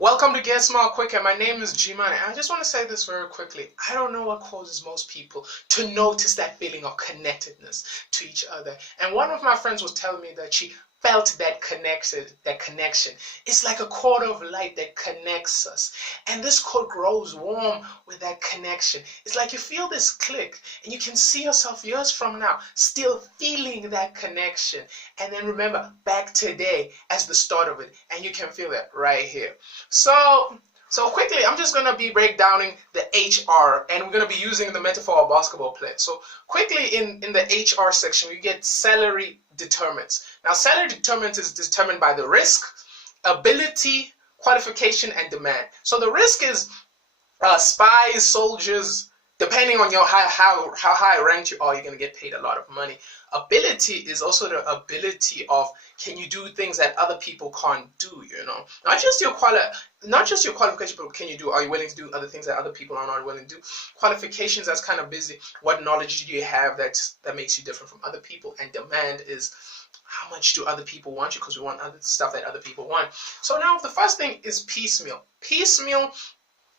Welcome to Get Smart Quick, and my name is G-Man, and I just want to say this very quickly. I don't know what causes most people to notice that feeling of connectedness to each other. And one of my friends was telling me that she felt that connection. It's like a cord of light that connects us. And this cord grows warm with that connection. It's like you feel this click, and you can see yourself years from now still feeling that connection. And then remember back today as the start of it, and you can feel that right here. So quickly, I'm just gonna be breakdowning the HR, and we're gonna be using the metaphor of basketball player. So quickly, in the HR section, you get salary determinants. Now, salary determinants is determined by the risk, ability, qualification, and demand. So the risk is spies, soldiers. Depending on your how high ranked you are, you're gonna get paid a lot of money. Ability is also the ability of, can you do things that other people can't do? Not just your qualification, but are you willing to do other things that other people are not willing to do? Qualifications, that's kind of busy. What knowledge do you have that makes you different from other people? And demand is, how much do other people want you? Because we want other stuff that other people want. So now the first thing is piecemeal. Piecemeal,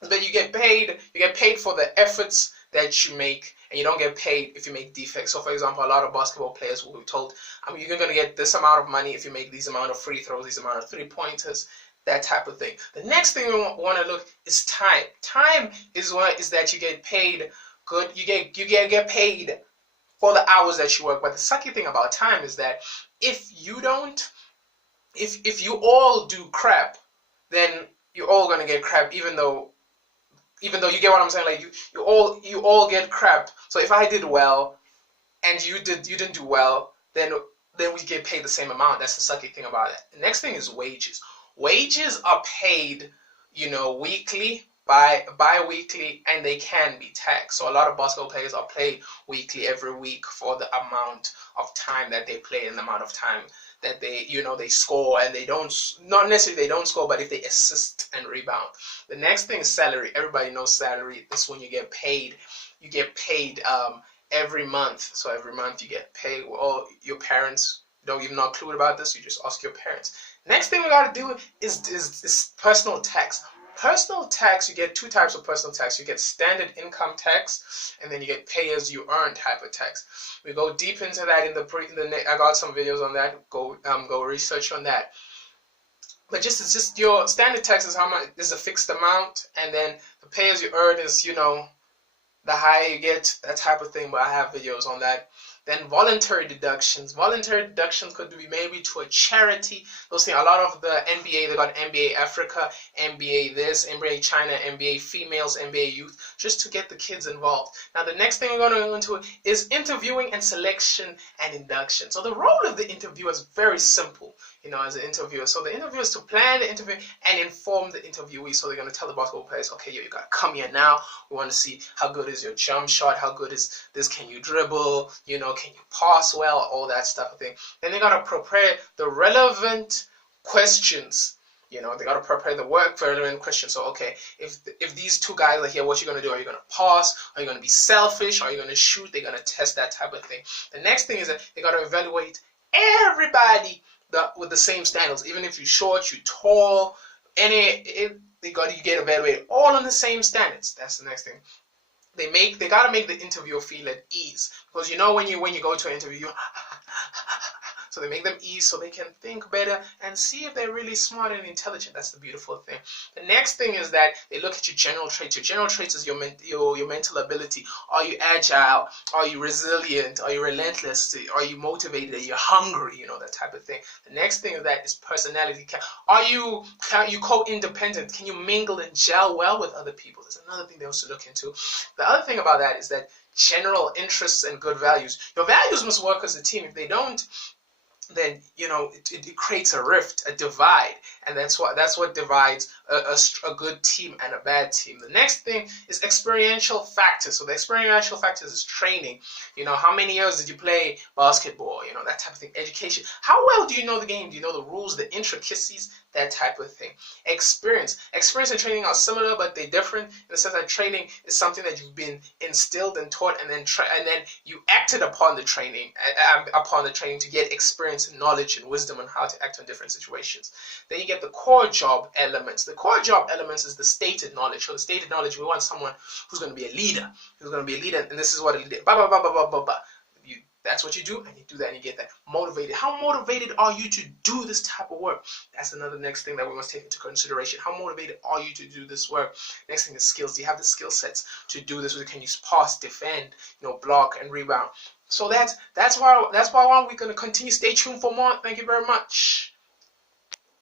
that you get paid for the efforts that you make, and you don't get paid if you make defects. So for example, a lot of basketball players will be told, you're going to get this amount of money if you make these amount of free throws, these amount of 3-pointers, that type of thing. The next thing we want to look is time. Time is that you get paid good. You get paid for the hours that you work. But the sucky thing about time is that if you all do crap, then you're all going to get crap, even though you get what I'm saying. Like you all get crap. So if I did well and you didn't do well, then we get paid the same amount. That's the sucky thing about it. The next thing is wages. Wages are paid, weekly, bi-weekly, and they can be taxed. So a lot of basketball players are paid weekly every week for the amount of time that they play and the amount of time that they score, and they don't score, but if they assist and rebound. The next thing is salary. Everybody knows salary. This is when you get paid. You get paid every month. So every month you get paid. Well, your parents don't even know clue about this. You just ask your parents. Next thing we gotta do is personal tax. Personal tax, you get two types of personal tax. You get standard income tax, and then you get pay as you earn type of tax. We go deep into that I got some videos on that. Go research on that. But it's just your standard tax is how much is a fixed amount, and then the pay as you earn is the higher you get, that type of thing. But I have videos on that. Then voluntary deductions. Voluntary deductions could be maybe to a charity. Those things. A lot of the NBA, they got NBA Africa, NBA this, NBA China, NBA females, NBA youth, just to get the kids involved. Now the next thing we're going to go into is interviewing and selection and induction. So the role of the interviewer is very simple, as an interviewer. So the interviewer is to plan the interview and inform the interviewee. So they're going to tell the basketball players, okay, you got to come here now. We want to see how good is your jump shot, how good is this, can you dribble, can you pass well, all that stuff thing. Then they got to prepare the relevant questions. They got to prepare the work for relevant questions. So, okay, if these two guys are here, what you going to do? Are you going to pass? Are you going to be selfish? Are you going to shoot? They're going to test that type of thing. The next thing is that they got to evaluate everybody with the same standards. Even if you're short, you're tall, you get evaluated all on the same standards. That's the next thing. They gotta make the interviewer feel at ease, because when you go to an interview, so they make them ease so they can think better and see if they're really smart and intelligent. That's the beautiful thing. The next thing is that they look at your general traits. Your general traits is your mental ability. Are you agile? Are you resilient? Are you relentless? Are you motivated? Are you hungry? That type of thing. The next thing is personality. Are you co-independent? Can you mingle and gel well with other people? That's another thing they also look into. The other thing about that is that general interests and good values. Your values must work as a team. If they don't, then it creates a rift, a divide, and that's what divides a good team and a bad team. The next thing is experiential factors. So the experiential factors is training. How many years did you play basketball? That type of thing. Education. How well do you know the game? Do you know the rules, the intricacies? That type of thing. Experience and training are similar, but they're different in the sense that training is something that you've been instilled and taught, and then you acted upon the training to get experience experience and knowledge and wisdom on how to act on different situations. Then you get the core job elements. The core job elements is the stated knowledge. So the stated knowledge, we want someone who's going to be a leader. Who's going to be a leader, and this is what a leader. Blah blah blah blah blah blah blah. That's what you do, and you do that, and you get that. Motivated. How motivated are you to do this type of work? That's another next thing that we must take into consideration. How motivated are you to do this work? Next thing is skills. Do you have the skill sets to do this? Can you pass, defend, block, and rebound? So that's why we're gonna continue. Stay tuned for more. Thank you very much.